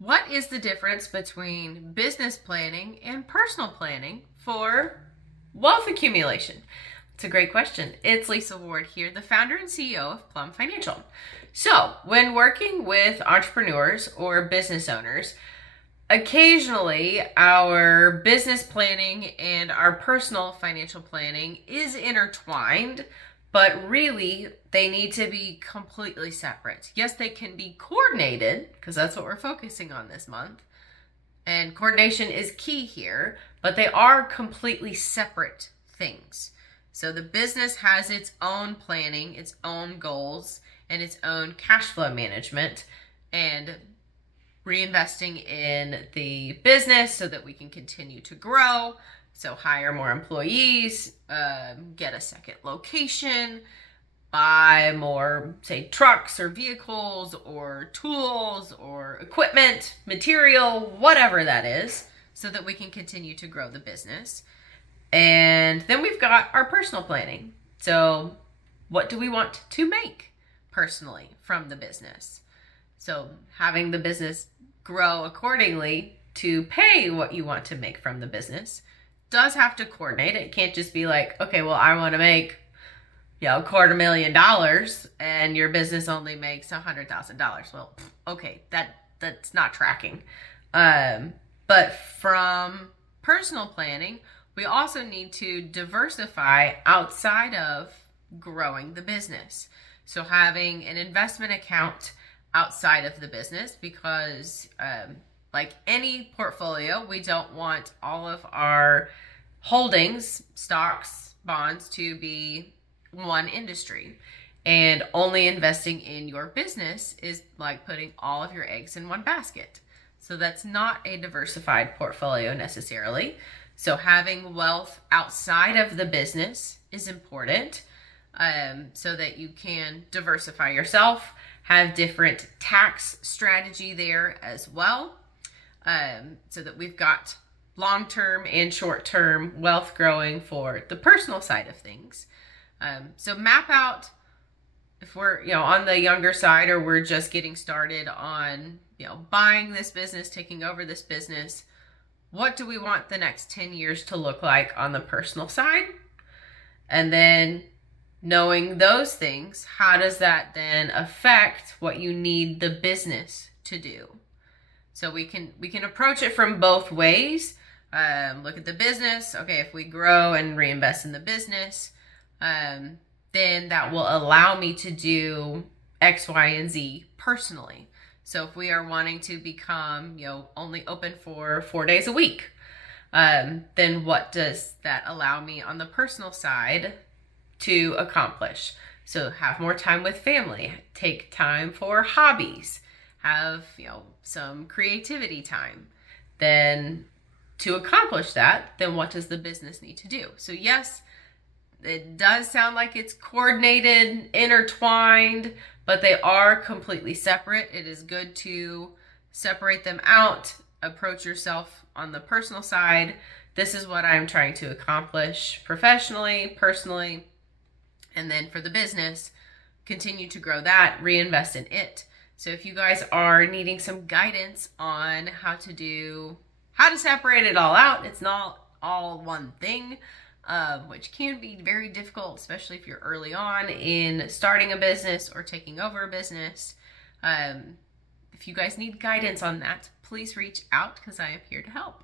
What is the difference between business planning and personal planning for wealth accumulation? It's a great question. It's Lisa Ward here, the founder and CEO of Plum Financial. So, when working with entrepreneurs or business owners, occasionally our business planning and our personal financial planning is intertwined, but really they need to be completely separate. Yes, they can be coordinated because that's what we're focusing on this month. And coordination is key here, but they are completely separate things. So the business has its own planning, its own goals, and its own cash flow management, and reinvesting in the business so that we can continue to grow. So hire more employees, get a second location, buy more, say, trucks or vehicles or tools or equipment, material, whatever that is, so that we can continue to grow the business. And then we've got our personal planning. So what do we want to make personally from the business? So having the business grow accordingly to pay what you want to make from the business does have to coordinate. It can't just be like, okay, well, I want to make, $250,000 and your business only makes $100,000. Well, okay, that's not tracking. But from personal planning, we also need to diversify outside of growing the business. So having an investment account outside of the business, because like any portfolio, we don't want all of our holdings, stocks, bonds to be one industry. And only investing in your business is like putting all of your eggs in one basket. So that's not a diversified portfolio necessarily. So having wealth outside of the business is important, so that you can diversify yourself, have different tax strategy there as well, so that we've got long-term and short-term wealth growing for the personal side of things. So map out, if we're on the younger side, or we're just getting started on buying this business, taking over this business, what do we want the next 10 years to look like on the personal side? And then knowing those things, how does that then affect what you need the business to do? So we can approach it from both ways. Look at the business. Okay, if we grow and reinvest in the business, then that will allow me to do X, Y, and Z personally. So if we are wanting to become, only open for 4 days a week, then what does that allow me on the personal side to accomplish? So have more time with family, take time for hobbies, have, some creativity time. Then to accomplish that, then what does the business need to do? So yes, it does sound like it's coordinated, intertwined, but they are completely separate. It is good to separate them out, approach yourself on the personal side. This is what I'm trying to accomplish professionally, personally, and then for the business, continue to grow that, reinvest in it. So if you guys are needing some guidance on how to separate it all out, it's not all one thing, which can be very difficult, especially if you're early on in starting a business or taking over a business. If you guys need guidance on that, please reach out because I am here to help.